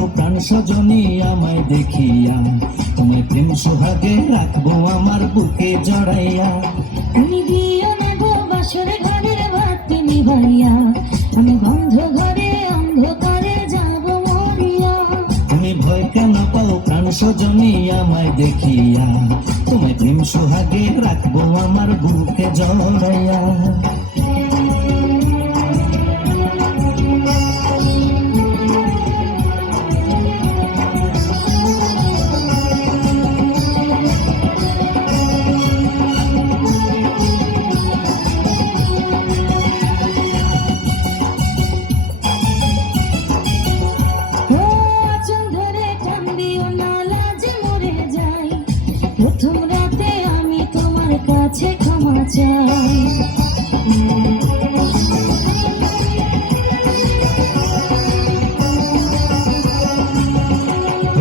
পাও প্রাণ সজনী আমায় দেখিয়া, তোমায় প্রেম সোহাগে রাখবো আমার বুকে জড়াইয়া। তুমি দিও না গো বাসর ঘরের বাতি নিভাইয়া, আমি বন্ধ ঘরে অন্ধকারে যাব মরিয়া। তুমি ভয় কেন পাও প্রাণ সজনী আমায় দেখিয়া, তোমায় প্রেম সোহাগে রাখবো আমার বুকে জড়াইয়া। প্রথম রাতে আমি তোমার কাছে ক্ষমা চাই।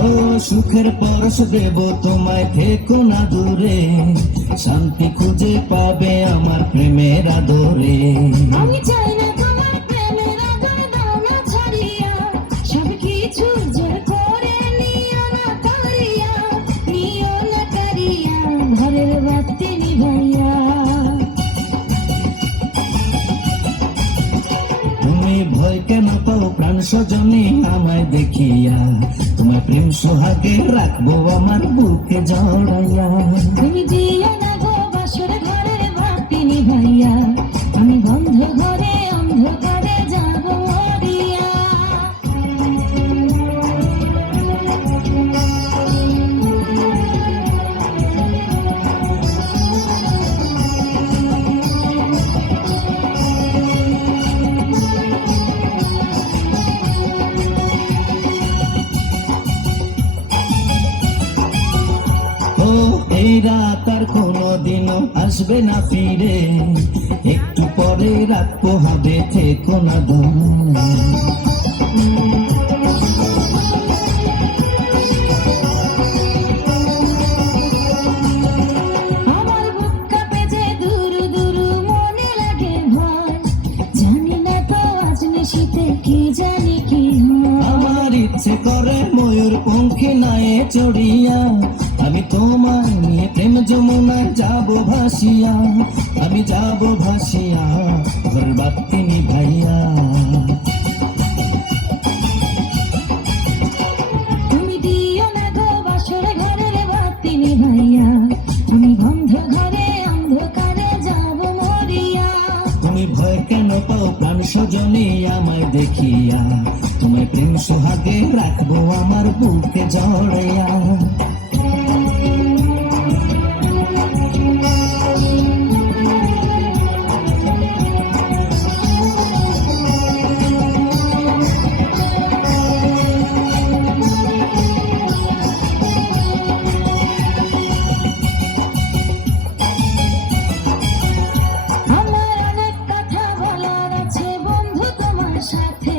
ও সুখের পরশ দেব তোমায়, থেকো না দূরে, শান্তি খুঁজে পাবে আমার প্রেমের আদরে। আমি চাই না তোমার প্রেমের আদর দাও না ছাড়িয়া, সব কিছু জোর করে নিও না কারিয়া, নিও না কারিয়া ঘরের বাতি নিভাইয়া। তুমি ভয় কেন পাও প্রাণ সজনী আমায় দেখিয়া, তোমার প্রেম সোহাগে রাখবো আমার বুকে জড়াইয়া। তুমি দিও না গো বাসর ঘরের বাতি নিভাইয়া, আমি বন্ধ ঘরে অন্ধকারে যাব মরিয়া। এই রাত আর কোনোদিনও আসবে না ফিরে, একটু পরে রাত পোহাবে, থেকো না দূরে। আমার বুক কাঁপে যে দুরু দুরু মনে লাগে ভয়, জানি না তো আজ নিশীথে কি জানি কি হয়। আমার ইচ্ছে করে ময়ূর পঙ্খী নায়ে চড়িয়া, আমি তোমায় নিয়ে প্রেম যমুনায় যাব ভাসিয়া, আমি যাব ভাসিয়া ঘর বাতি নিভাইয়া। তুমি দিও না গো বাসর ঘরের বাতি নিভাইয়া, আমি বন্ধ ঘরে অন্ধকারে যাব মরিয়া। তুমি ভয় কেন পাও প্রাণ সজনী আমায় দেখিয়া, তোমায় প্রেম সোহাগে রাখবো আমার বুকে জড়াইয়া। আমার অনেক কথা বলার আছে বন্ধু তোমার সাথে,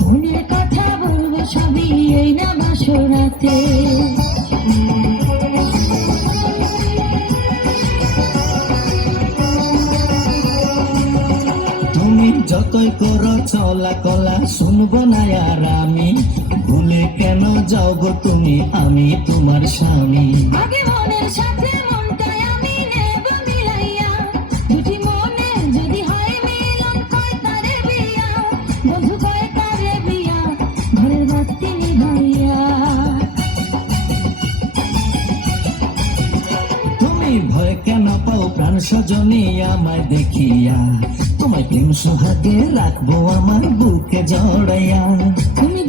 মনের কথা বলবো সবই এই না বাসরাতে। তুমি যতই করো চলা কলা শুনবো না আর আমি, ভুলে কেন যাও গো তুমি, আমি তোমার স্বামী। আগে মনের সাথে মনটাই আমি নেব মিলাইয়া, দুটি মনে যদি হয় মিলন কয় তারে বিয়া, বন্ধু কয় তারে বিয়া ঘরের বাতি নিভাইয়া। তুমি ভয় কেন পাও প্রাণ সজনী আমায় দেখিয়া, তোমায় প্রেম সোহাগে রাখবো আমার বুকে জড়াইয়া। তুমি